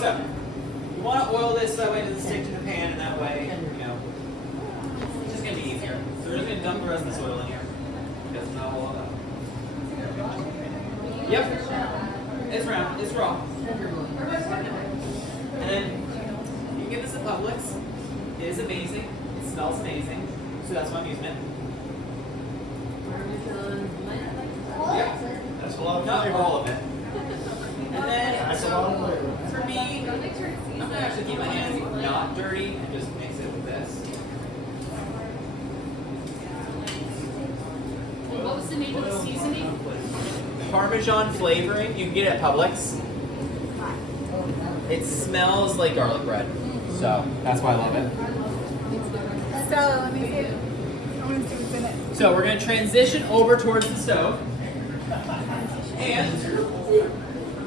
So, you want to oil this so that way it doesn't stick to the pan, and that way, you know, it's just going to be easier. So we're just going to dump the rest of this oil in here. Because it's not oiled up. Yep. It's round. It's raw. And then, you can get this at Publix. It is amazing. It smells amazing. So that's why I'm using it. Yeah. That's a lot of Not flavor. all of it. And then, That's a lot of flavor. for me, I'm going to actually keep my hands not dirty and just mix it with this. What was the name of the seasoning? Parmesan flavoring. You can get it at Publix. It smells like garlic bread. So, that's why I love it. So, let me see. I want to see what's in it. So, we're going to transition over towards the stove. And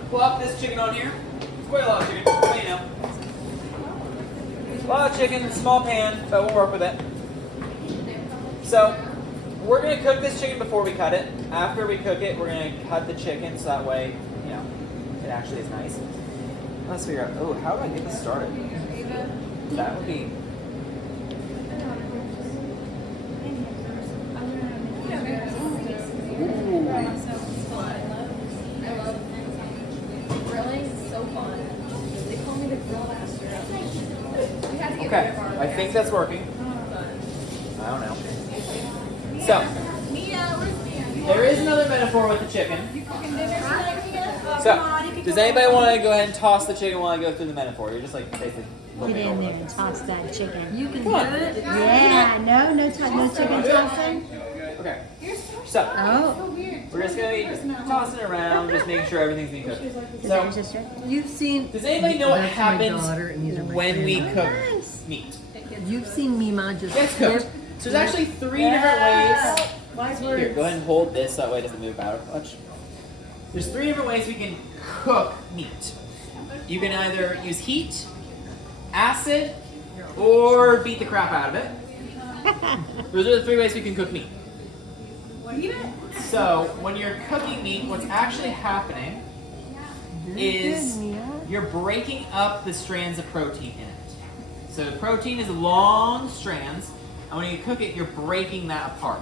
plop this chicken on here. It's quite a lot of chicken, but you know. A lot of chicken, small pan, but we'll work with it. So, we're going to cook this chicken before we cut it. After we cook it, we're going to cut the chicken so that way, you know, it actually is nice. Let's figure out, oh, how do I get this started? That would be... Okay, I think that's working. I don't know. So, there is another metaphor with the chicken. So, does anybody want to go ahead and toss the chicken while I go through the metaphor? You're just like basically Get looking in over there it. and toss that chicken. You can Come do on. it. Yeah, no chicken tossing. Okay, so Oh, we're just going to be tossing it around, just making sure everything's being cooked. is that So, your sister? You've seen. does anybody know what That's my happens daughter, and these are my when we cook Nice. meat? You've seen Mima just. It's cooked. So there's actually 3 different ways. Here, go ahead and hold this so that way it doesn't move out much. There's 3 different ways we can cook meat. You can either use heat, acid, or beat the crap out of it. Those are the 3 ways we can cook meat. So when you're cooking meat, what's actually happening is you're breaking up the strands of protein in it. So the protein is long strands, and when you cook it, you're breaking that apart.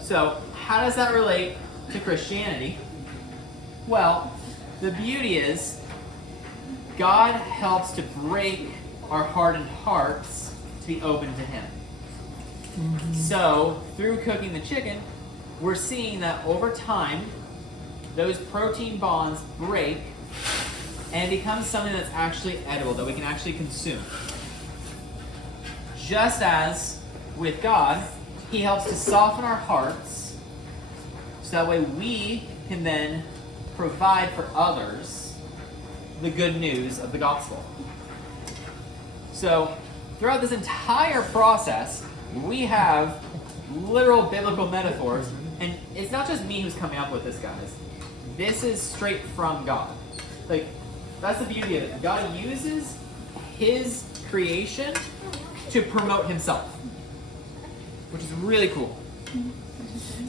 So how does that relate to Christianity? Well, the beauty is God helps to break our hardened hearts to be open to Him. So through cooking the chicken, we're seeing that over time, those protein bonds break and it becomes something that's actually edible, that we can actually consume. Just as with God, He helps to soften our hearts so that way we can then provide for others the good news of the gospel. So throughout this entire process, we have literal biblical metaphors, and it's not just me who's coming up with this, guys. This is straight from God. Like, that's the beauty of it. God uses His creation to promote Himself, which is really cool.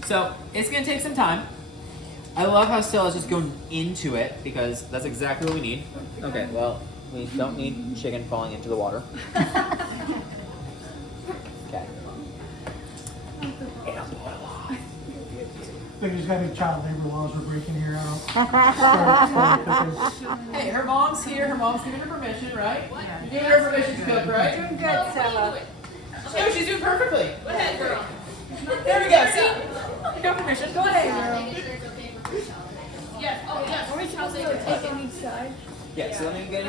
So, it's going to take some time. I love how Stella's just going into it, because that's exactly what we need. Okay, well, we don't need chicken falling into the water. Okay. It'll boil off. I think there's got to be child labor laws we're breaking here out. Hey, her mom's here. Her mom's giving her permission, right? You're giving her permission to cook, right? Doing good, Stella. No, she's doing perfectly. Go ahead, girl. There we go. See? You got permission. Go ahead. Yes. Oh, yes. Are we supposed to take on each side? Yeah, so let me get it.